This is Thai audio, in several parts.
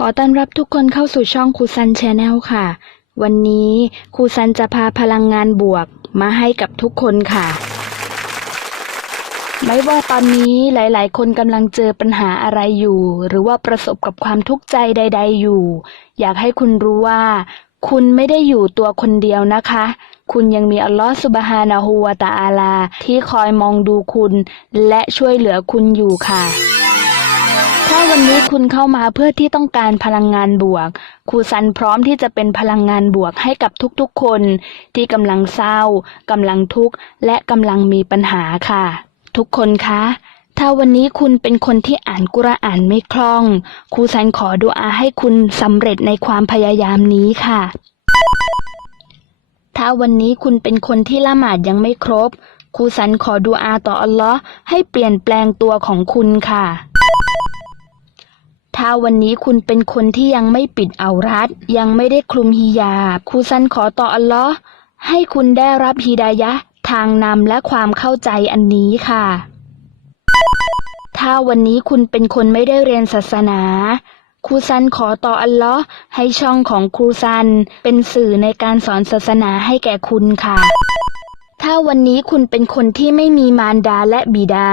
ขอต้อนรับทุกคนเข้าสู่ช่องครูซันชาแนลค่ะ วันนี้ครูซันจะพาพลังงานบวกมาให้กับทุกคนค่ะ ไม่ว่าตอนนี้หลาย ๆ คนกำลังเจอปัญหาอะไรอยู่ หรือว่าประสบกับความทุกข์ใจใด ๆ อยู่ อยากให้คุณรู้ว่า คุณไม่ได้อยู่ตัวคนเดียวนะคะ คุณยังมีอัลลอฮฺสุบฮานะฮูวะตะอาลา ที่คอยมองดูคุณ และช่วยเหลือคุณอยู่ค่ะ ถ้าวันนี้คุณเข้ามาเพื่อที่ต้องการพลังงานบวก ครูซันพร้อมที่จะเป็นพลังงานบวกให้กับทุกๆ คน ที่กำลังเศร้ากำลังทุกข์และกำลังมีปัญหาค่ะ ทุกคนคะถ้าวันนี้คุณเป็นคนที่อ่านกุรอานไม่คล่อง ครูซันขอดุอาให้คุณสำเร็จในความพยายามนี้ค่ะ ถ้าวันนี้คุณเป็นคนที่ละหมาดยังไม่ครบ ครูซันขอดุอาต่ออัลลอฮ์ให้เปลี่ยนแปลงตัวของคุณค่ะ ถ้าวันนี้คุณเป็นคนที่ยังไม่ปิดเอารัดยังไม่ได้คลุมฮิญาบครูซันขอต่ออัลลอฮ์ให้คุณได้รับฮิดายะทางนำและความเข้าใจอันนี้ค่ะ ถ้าวันนี้คุณเป็นคนไม่ได้เรียนศาสนาครูซันขอต่ออัลลอฮ์ให้ช่องของครูซันเป็นสื่อในการสอนศาสนาให้แก่คุณค่ะ ถ้าวันนี้คุณเป็นคนที่ไม่มีมารดาและบิดา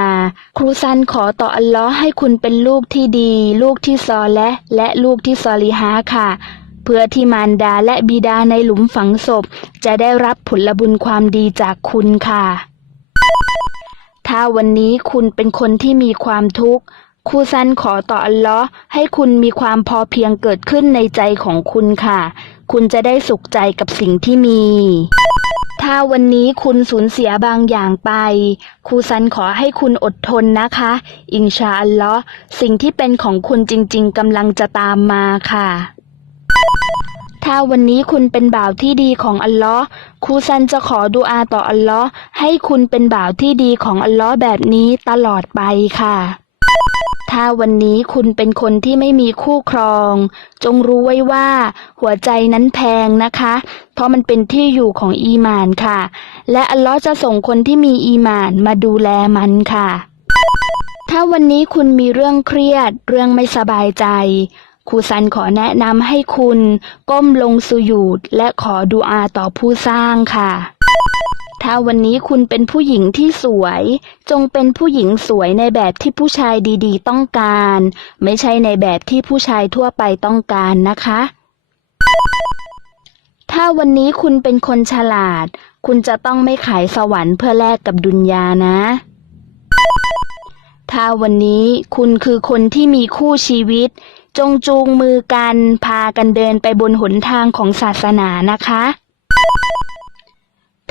ครูซันขอต่ออัลลอฮ์ให้คุณเป็นลูกที่ดี ลูกที่ซอและและลูกที่ซอลิฮาค่ะ เพื่อที่มารดาและบิดาในหลุมฝังศพ จะได้รับผลบุญความดีจากคุณค่ะ ถ้าวันนี้คุณเป็นคนที่มีความทุกข์ครูซันขอต่ออัลลอฮ์ให้คุณมีความพอเพียงเกิดขึ้นในใจของคุณค่ะ คุณจะได้สุขใจกับสิ่งที่มี ถ้าวันนี้คุณสูญเสียบางอย่างไป ครูซันขอให้คุณอดทนนะคะ อินชาอัลลอฮ์สิ่งที่เป็นของคุณจริง ๆกำลังจะตามมาค่ะ ถ้าวันนี้คุณเป็นบ่าวที่ดีของอัลลอฮ์ครูซันจะขอดุอาต่ออัลลอฮ์ให้คุณเป็นบ่าวที่ดีของอัลลอฮ์แบบนี้ตลอดไปค่ะ ถ้าวันนี้คุณเป็นคนที่ไม่มีคู่ครอง จงรู้ไว้ว่า หัวใจนั้นแพงนะคะ เพราะมันเป็นที่อยู่ของอีหมานค่ะ และอัลลอฮ์จะส่งคนที่มีอีหมานมาดูแลมันค่ะ ถ้าวันนี้คุณมีเรื่องเครียด เรื่องไม่สบายใจครูซันขอแนะนำให้คุณ ก้มลงสุญูดและขอดุอาต่อผู้สร้างค่ะ ถ้าวันนี้คุณเป็นผู้หญิงที่สวย จงเป็นผู้หญิงสวยในแบบที่ผู้ชายดีๆ ต้องการ ไม่ใช่ในแบบที่ผู้ชายทั่วไปต้องการนะคะ ถ้าวันนี้คุณเป็นคนฉลาด คุณจะต้องไม่ขายสวรรค์เพื่อแลกกับดุนยานะ ถ้าวันนี้คุณคือคนที่มีคู่ชีวิต จงจูงมือกัน พากันเดินไปบนหนทางของศาสนานะคะ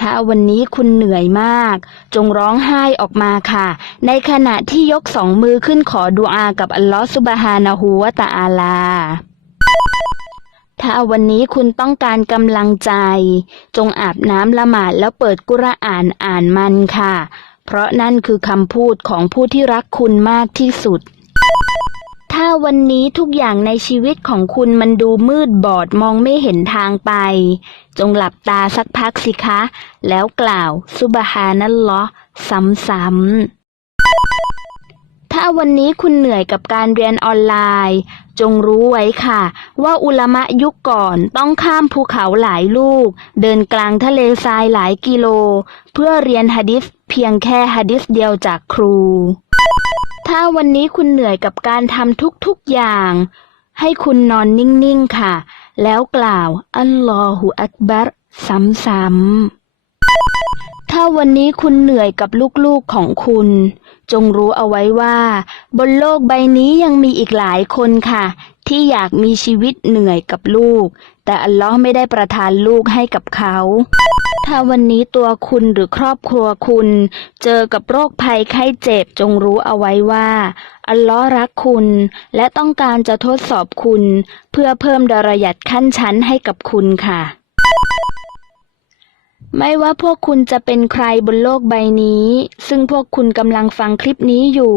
ถ้าวันนี้คุณเหนื่อยมาก จงร้องไห้ออกมาค่ะ ในขณะที่ยกสองมือขึ้นขอดุอากับอัลลอฮฺสุบฮานะฮูวะตะอาลา ถ้าวันนี้คุณต้องการกำลังใจ จงอาบน้ำละหมาดแล้วเปิดกุรอานอ่านมันค่ะ เพราะนั่นคือคำพูดของผู้ที่รักคุณมากที่สุด ถ้าวันนี้ทุกอย่างในชีวิตของคุณมันดูมืดบอดมองไม่เห็นทางไป จงหลับตาสักพักสิคะ แล้วกล่าวซุบฮานัลลอฮ์ซ้ำๆถ้าวันนี้คุณเหนื่อยกับการเรียนออนไลน์ จงรู้ไว้ค่ะ ว่าอุลมะยุคก่อนต้องข้ามภูเขาหลายลูก เดินกลางทะเลทรายหลายกิโล เพื่อเรียนหะดิษเพียงแค่หะดิษเดียวจากครู ถ้าวันนี้คุณเหนื่อยกับการทำทุกๆอย่าง ให้คุณนอนนิ่งๆค่ะ แล้วกล่าวอัลลอฮฺอักบัรซ้ำๆถ้าวันนี้คุณเหนื่อยกับลูกๆของคุณ จงรู้เอาไว้ว่า บนโลกใบนี้ยังมีอีกหลายคนค่ะ ที่อยากมีชีวิตเหนื่อยกับลูก แต่อัลลอฮ์ไม่ได้ประทานลูกให้กับเขา ถ้าวันนี้ตัวคุณหรือครอบครัวคุณ เจอกับโรคภัยไข้เจ็บจงรู้เอาไว้ว่า อัลลอฮ์รักคุณ และต้องการจะทดสอบคุณ เพื่อเพิ่มดารยัดขั้นชั้นให้กับคุณค่ะ ไม่ว่าพวกคุณจะเป็นใครบนโลกใบนี้ ซึ่งพวกคุณกำลังฟังคลิปนี้อยู่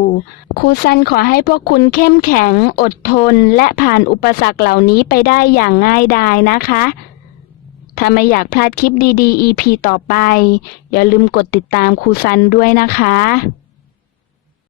ครูซันขอให้พวกคุณเข้มแข็ง อดทน และผ่านอุปสรรคเหล่านี้ไปได้อย่างง่ายดายนะคะ ถ้าไม่อยากพลาดคลิปดีๆ EP ต่อไป อย่าลืมกดติดตามครูซันด้วยนะคะ